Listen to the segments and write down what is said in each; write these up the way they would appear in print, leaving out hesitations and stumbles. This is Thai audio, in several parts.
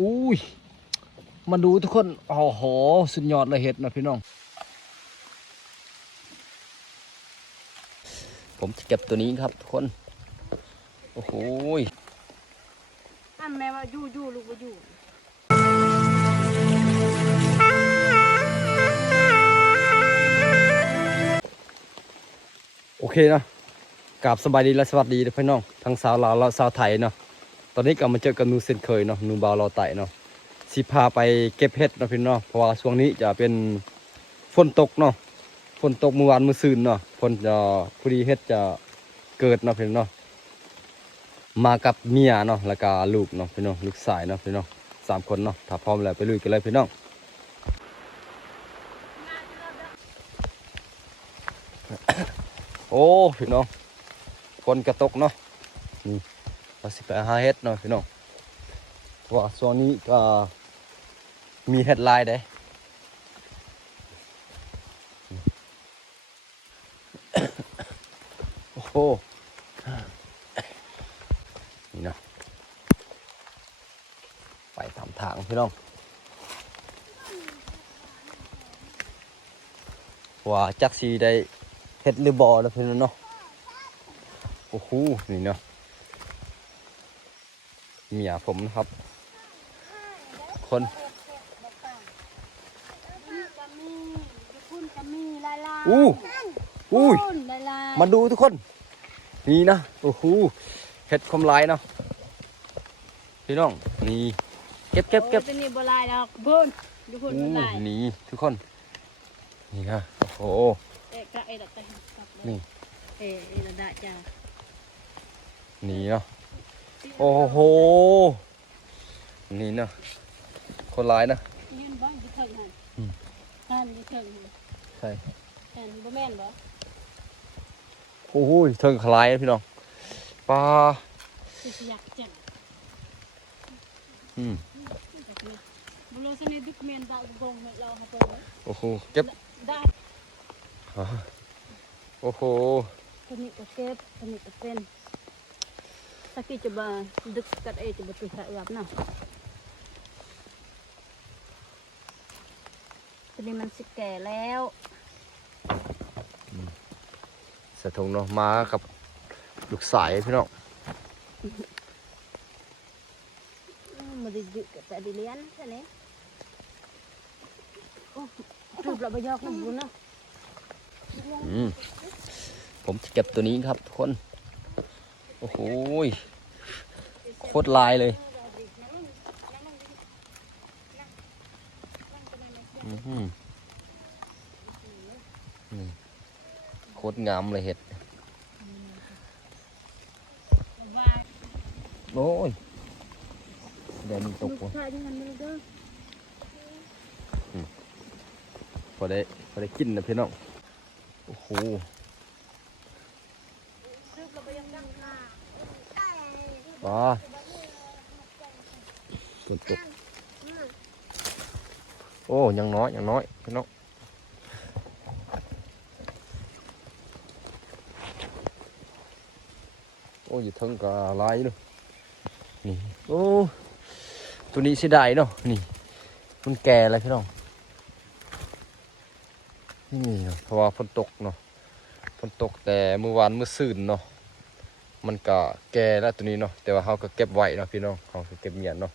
อุ้ยมาดูทุกคนโอ้โหสุดยอดเลยเห็ดนะพี่น้องผมจะเก็บตัวนี้ครับทุกคนโอ้โหอันแม่ว่าอยู่ลูกว่าอยู่โอเคเนาะกราบสบายดีและสวัสดีพี่น้องทั้งสาวลาวและสาวไทยเนาะตอนนี้ก็มาเจอกับนูเซนเคยเนาะนูบาวเราไต่เนาะสิพาไปเก็บเห็ดเนาะพี่น้องเพราะว่าช่วงนี้จะเป็นฝนตกเนาะฝนตกเมื่อวานเมื่อซืนเนาะฝนจะพอดีเห็ดจะเกิดเนาะพี่น้องมากับเมียเนาะแล้วก็ลูกเนาะพี่น้องลูกชายเนาะพี่น้อง3 คนเนาะถ้าพร้อมแล้วไปลุยกันเลยพี่น้องโอ้พี่น้องฝนกระตกเนาะนี่เราสิไปหาเห็ดเนาะพี่น้องว่าช่วงนี้ก็มีเห็ดลายได้โอ้โหนี่นะไปตามทางพี่น้องว่าจักสีได้เห็ดหรือบ่อแล้วพี่น้องเนาะโอ้โหนี่เนาะเมียผมนะครับคนอู้อู้มาดูทุกคนนี่นะโอ้โหเห็ดคมลายเนาะพี่น้องนี่เก็บเป็นนี่โบราณแล้วบุญดูคนโบราณนี่ทุกคนนี่นะโอ้โหนี่ระดับจ้านี่เนาะโอ้โหนี่เนาะคนลายนะนี่บ้านที่เถิงหันที่เถิงใช่บ่แม่นบ่โอ้โหเทิงคลายพี่น้องปลาอยากจังบุรุษนี่ดิเมนดาวกงเรามาเปิดโอ้โหเก็บได้โอ้โหตัวนี้ก็เก็บตัวนี้ก็เป็นถ้ากี้จะมาดึกกัดจะมาตุยสะอาดนะตัวนี้มันสิแก่แล้วสะทงเนาะมากับลูกสายพี่น้องมาดึกกับแต่ดิเลียนแค่นี้รูปเราไปยอกน้ำบุญเนาะผมจะเก็บตัวนี้ครับทุกคนโอ้โหโคตรลายเลยโคตรงามเลยเห็ดโอ้ยเดี๋ยวมันตกพอได้กินนะพี่น้องโอ้โหปลาฝนตกโอ้ยังน้อยพี่น้องโอ้ยทั้งกะลายเลยนี่โอ้ตัวนี้เสียดายเนาะนี่มันแก่เลยพี่น้องนี่เพราะว่าฝนตกเนาะฝนตกแต่เมื่อวานเมื่อซืนเนาะมันก็แก่แล้วตัวนี้เนาะแต่ว่าเขาก็เก็บไว้เนาะพี่น้องเขาก็เก็บเมียนเนาะ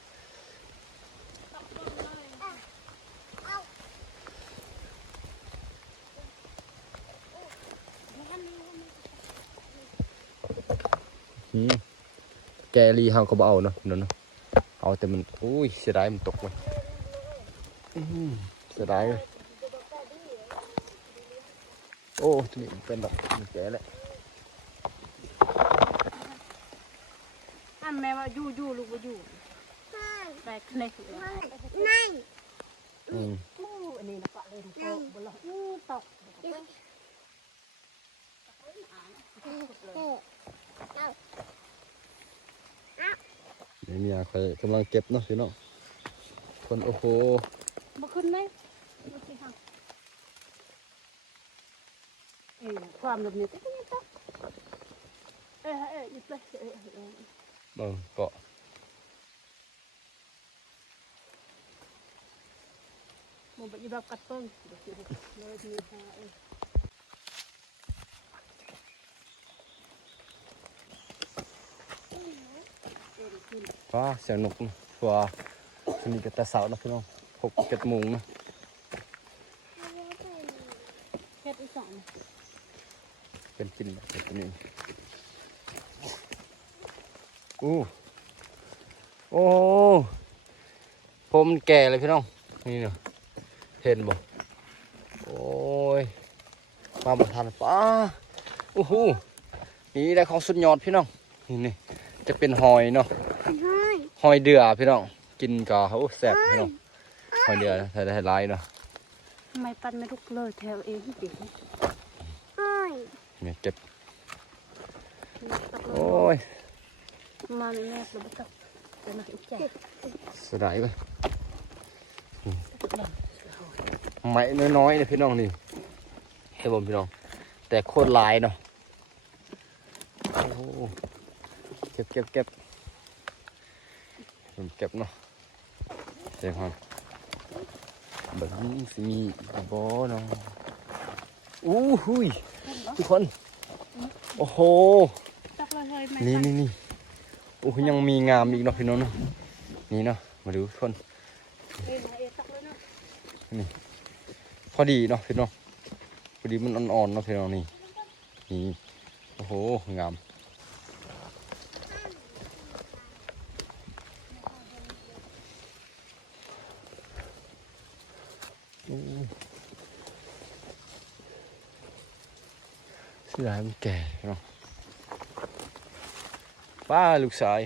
แกลีเขาก็บ่เอาเนาะเนาะเอาแต่มันอุ้ยเสียดายมันตกไปเสียดายเลยโอ้ตัวนี้เป็นแบบมันแก่แล้วอันแม่ว่าอยู่ลูกว่าอยู่แต่ในสุดนั่นอันนี้นะปะเลยตกบนหลังตกนี่เมียใครกำลังเก็บเนาะพี่น้องคนโอ้โหมาขึ้นไหมความแบบนี้ก็ไม่ต้องยึดเลยเกาะ ผมไปรับกัดต้นเลยมีหาว้าเสียงนกนะตัวชนิดกระต่ายสาวนะพี่น้อง6-7 โมงนะ เฮ็ดอีสาน เป็นกินแบบนี้อู้โอ้ผมมันแก่เลยพี่น้องนี่เนาะเห็นบ่โอ้ยมาบ่ทันป้าโอ้โหนี่ได้ของสุดยอดพี่น้องนี่จะเป็นหอยเนาะหอยเดือพี่น้องกินก็เขาแซ่บพี่น้องหอยเดือใส่ได้หลายเนาะ ทำไมปันไม่ลุกเลยแถวเองจริง เนี่ยเก็บ ตักเล โอ้ย มาแม่เราไปตักเป็นนักแจก เสียดายไปไม้น้อยๆเนี่ยพี่น้องนี่เห็นบ่พี่น้องแต่โคตรหลายเนาะโอ้โหเก็บผมเก็บเนาะเดี๋ยวก่อนเบิ่งสิมีกระบอกเนาะอู้หุยทุกคนโอ้โห ตักเลยแม่ นี่โอ้โหยังมีงามอีกเนาะพี่น้องเนาะนี่เนาะมาดูทุกคน ตักเลยเนาะ นี่พอดีเนาะพี่น้องพอดีมันอ่อนๆเนาะพี่น้องนี่โอ้โหงามเสียดายมันแก่พี่น้องป้าลูกชาย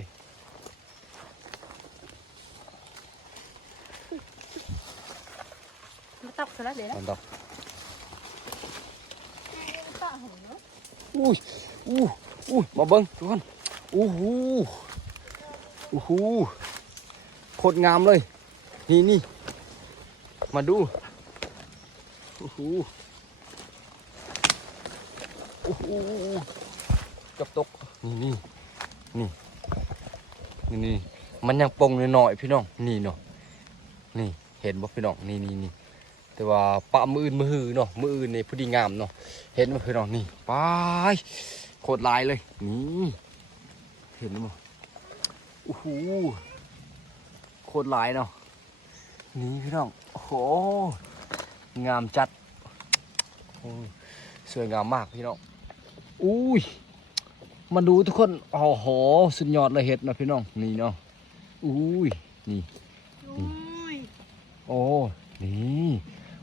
มาตักเสร็จแล้วเดี๋ยว ตอนดอก ตักหัวเนาะ อุ้ยมาเบิ้งทุกคนโอ้โหโคตรงามเลยนี่มาดูโอ้โหกับตกนี่มันยังปงหน่อยๆพี่น้องนี่เนาะนี่เห็นบ่พี่น้องนี่แต่ว่าปะมืออื่นมือหือเนาะมืออื่นนี่พอดีงามเนาะเห็นบ่พี่น้องนี่ไปโคตรลายเลยนี่เห็นบ่โอ้โหโคตรลายเนาะนี่พี่น้องโอ้โหงามจัดโอ้ยสวยงามมากพี่น้องอุ้ยมาดูทุกคนโอ้โหสุดยอดเลยเห็ดนะพี่น้องนี่เนาะอุ้ยนี่ โอ้นี่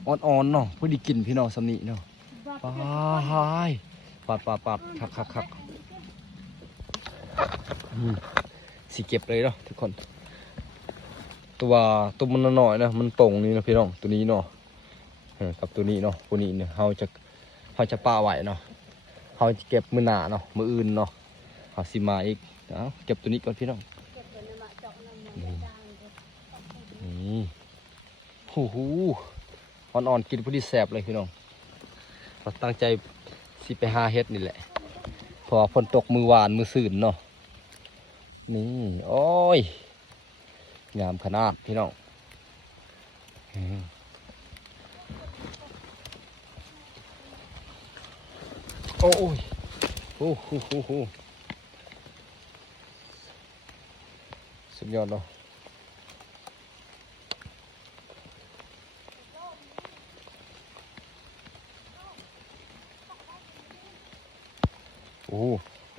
อ่อนๆเนาะพอดีกินพี่น้องสำนีเนาะปาดคักสิเก็บเลยเนาะทุกคนตัวมันน้อยนะมันโป่งนี่นะพี่น้องตัวนี้เนาะกับตัวนี้เนาะตัวนี้เนี่ยเขาจะปาไว้เนาะเขาจะเก็บมือหนาเนาะมืออื่นเนาะเขาสิมาอีกเอาเก็บตัวนี้ก่อนพี่น้องนี่โอ้โหอ่อนๆกินพอดีแสบเลยพี่น้องเราตั้งใจสิไปหาเฮ็ดนี่แหละพอฝนตกมือวานมือสื่นเนาะนี่โอ้ยงามขนาดพี่น้องโอ้ยโอ้โหสุดยอดเนาะโอ้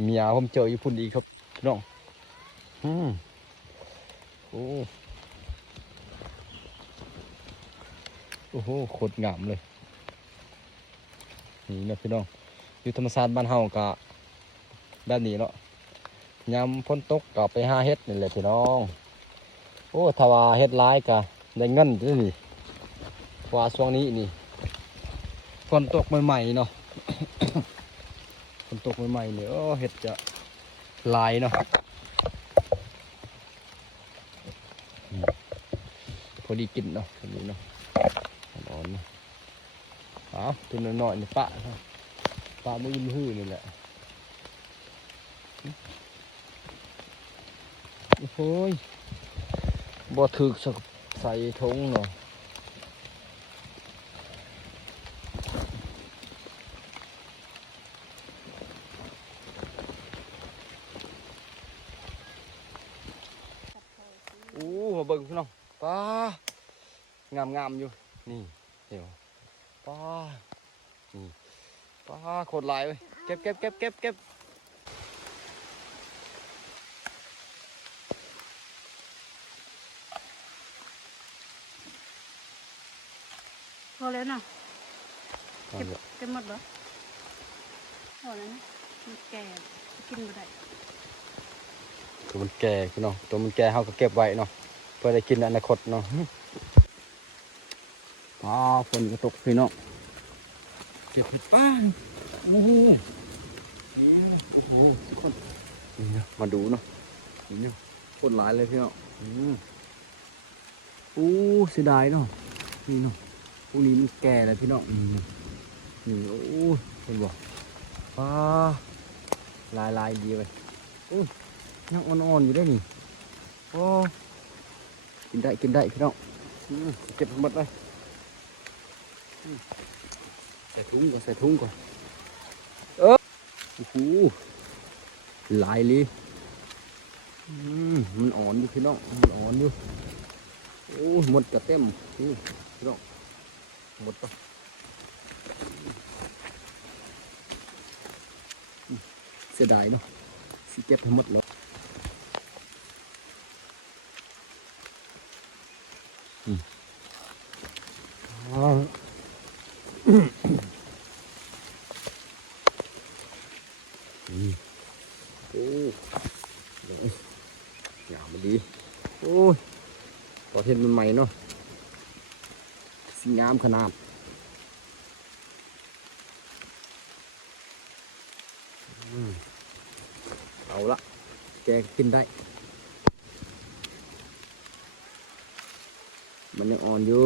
เมียผมเจออยู่พุ่นอีกครับพี่น้องโอ้โหโคตรงามเลยนี่นะพี่น้องอยู่ธรรมศาสตร์บ้านเฮากะแบบนี้เนาะยามฝนตกก็ไปหาเฮ็ดนี่แหละพี่น้องโอ้ถ้าว่าเฮ็ดหลายก็ได้เงินด้วยนี่ว่าช่วงนี้นี่ฝนตกใหม่ๆเนาะ ฝนตกใหม่ๆเนี่ยเห็ดจะลายเนาะพอดีกินเนาะพอดีเนาะนอนเนาะตัวน้อยๆนี่ปะไม่ยิ้มหื้อนี่แหละโอ้ยบ่ถึกใส่ทงเนาะ อู้มาเบิ่งพี่น้องป้างามอยู่นี่เดี๋ยวป้านี่ป้าโคตรหลายเว้ยเก็บพอแล้วเนาะ เอา เก็บ เถอะ เก็บหมดเหรอพอแล้วนะมันแก่กินบ่ได้ ตัวมันแก่พี่น้องตัวมันแก่เขาก็เก็บไว้เนาะเพื่อได้กินในอนาคตเนาะฝนก็ตกพี่น้องเก็บเห็ดป้าโอ้โหนี่โอ้โหทุกคนนี่นะมาดูเนาะนี่เนาะโคตรหลายเลยพี่น้องอู้เสียดายเนาะนี่เนาะพวกนี้มันแก่เลยพี่น้องนี่โอ้เห็นบ่ป้าลายดีเลยโอ้ยยังอ่อนๆอยู่ได้นี่โอ้กินได้พี่น้องเก็บหมดเลยใส่ถุงก่อนโอ้โหหลายเลยมันอ่อนอยู่พี่น้องมันอ่อนอยู่โอ้หมดกระเต็มนี่พี่น้องหมดปะเสียดายเนาะสิเก็บให้หมดแล้วโอ้ยาวมันดีโอ้ยพอเห็นมันใหม่เนาะสีงามขนาดเอาละแกกินได้มันยังอ่อนอยู่